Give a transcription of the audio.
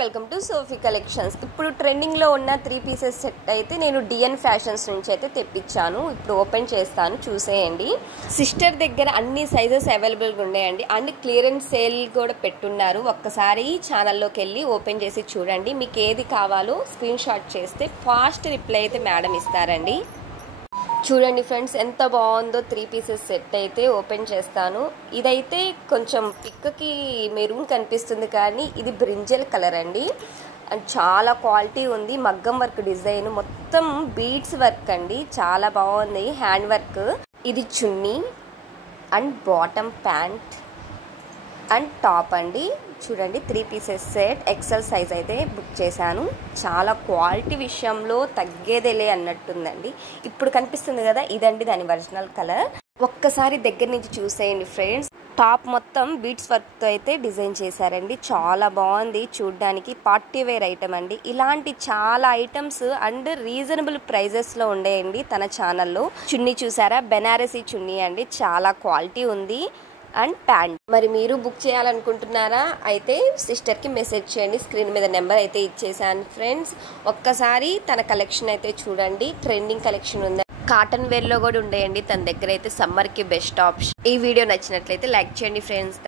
Welcome to Sophie collections. ఇప్పుడు ట్రెండింగ్లో ఉన్న 3 పీసెస్ సెట్ అయితే నేను డిఎన్ ఫ్యాషన్స్ నుంచి అయితే తెప్పించాను. ఇప్పుడు ఓపెన్ చేస్తాను, చూసేయండి. సిస్టర్ దగ్గర అన్ని సైజెస్ అవైలబుల్గా ఉన్నాయండి. అన్ని క్లియరెన్స్ సేల్ కూడా పెట్టున్నారు. ఒక్కసారి ఛానల్లోకి వెళ్ళి ఓపెన్ చేసి చూడండి. మీకు ఏది కావాలో స్క్రీన్ షాట్ చేస్తే ఫాస్ట్ రిప్లై అయితే మేడం ఇస్తారండి. చూడండి ఫ్రెండ్స్, ఎంత బాగుందో 3 పీసెస్ సెట్ అయితే ఓపెన్ చేస్తాను. ఇదైతే కొంచెం పిక్కి మెరూన్ కనిపిస్తుంది, కానీ ఇది బ్రింజల్ కలర్ అండి. అండ్ చాలా క్వాలిటీ ఉంది. మగ్గం వర్క్ డిజైన్, మొత్తం బీడ్స్ వర్క్ అండి. చాలా బాగుంది, హ్యాండ్ వర్క్. ఇది chunni and bottom pant and top అండి. చూడండి, 3 పీసెస్ సెట్ ఎక్సెల్ సైజ్ అయితే బుక్ చేశాను. చాలా క్వాలిటీ విషయంలో తగ్గేదేలే అన్నట్టుందండి. ఇప్పుడు కనిపిస్తుంది కదా, ఇదండి దాని ఒరిజినల్ కలర్. ఒక్కసారి దగ్గర నుంచి చూసేయండి ఫ్రెండ్స్. టాప్ మొత్తం బీడ్స్ వర్క్తో అయితే డిజైన్ చేశారండి. చాలా బాగుంది చూడ్డానికి. పార్టీ వేర్ ఐటమ్ అండి. ఇలాంటి చాలా ఐటమ్స్ అండ్ రీజనబుల్ ప్రైజెస్లో ఉండేయండి తన ఛానల్లో. చున్నీ చూసారా, బెనారసీ చున్నీ అండి. చాలా క్వాలిటీ ఉంది. And pant. మరి మీరు బుక్ చేయాలనుకుంటున్నారా? అయితే సిస్టర్కి మెసేజ్ చేయండి. స్క్రీన్ మీద నెంబర్ అయితే ఇచ్చేసాను ఫ్రెండ్స్. ఒక్కసారి తన కలెక్షన్ అయితే చూడండి. ట్రెండింగ్ కలెక్షన్ ఉంది. కాటన్ వేర్లో కూడా ఉండేయండి తన దగ్గర అయితే. సమ్మర్కి బెస్ట్ ఆప్షన్. ఈ వీడియో నచ్చినట్లయితే లైక్ చేయండి ఫ్రెండ్స్.